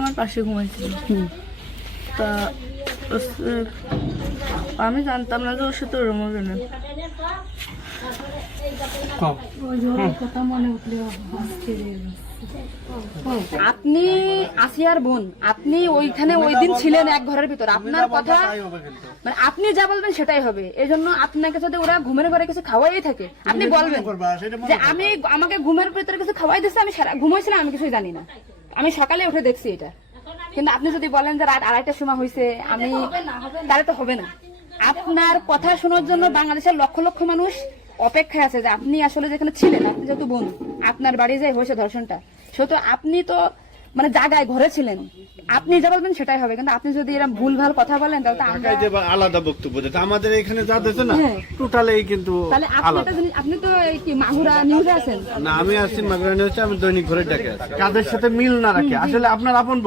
আমার পাশে ঘুমাইছিল। তা আমি জানতাম না যে ওর সাথে ওরম হবে না। আপনি আসিয়ার বোন, আপনি ওইখানে ওই দিন ছিলেন এক ঘরের ভিতর, আপনার কথা মানে আপনি যা বলবেন সেটাই হবে। এই জন্য আপনাকে যদি ওরা ঘুমের ঘরে কিছু খাওয়াই থাকে আপনি বলবেন যে আমাকে ঘুমের ভিতরে কিছু খাওয়াই দিচ্ছে, আমি ঘুমাইছিলাম, আমি কিছুই জানি না, আমি সকালে উঠে দেখছি এটা। কিন্তু আপনি যদি বলেন যে রাত 2:30টার সময় হয়েছে, আমি তাহলে তো হবে না। আপনার কথা শোনার জন্য বাংলাদেশের লক্ষ লক্ষ মানুষ অপেক্ষায় আছে যে আপনি আসলে যেখানে ছিলেন, আপনি যেহেতু বোন, আপনার বাড়ি যে হয়েছে ধর্ষণটা, সেহেতু আপনি তো মানে জায়গায় ঘরে ছিলেন, আপনি যা বলবেন সেটাই হবে। কিন্তু আপনি যদি এরকম ভুলভাল কথা বলেন তাহলে তো আমরা আলাদা বক্তব্য দিতে আমাদের এখানে যা দিতে না টোটালি কিন্তু তাহলে আপনি একটা জিনিস, আপনি তো এই কি মাগুরা নিউজে আছেন না, আমি আছি মাগরানি হচ্ছে, আমি দৈনিক ঘরে ডেকে আছি। কাদের সাথে মিল না রাখি আসলে আপনার আপন বোন।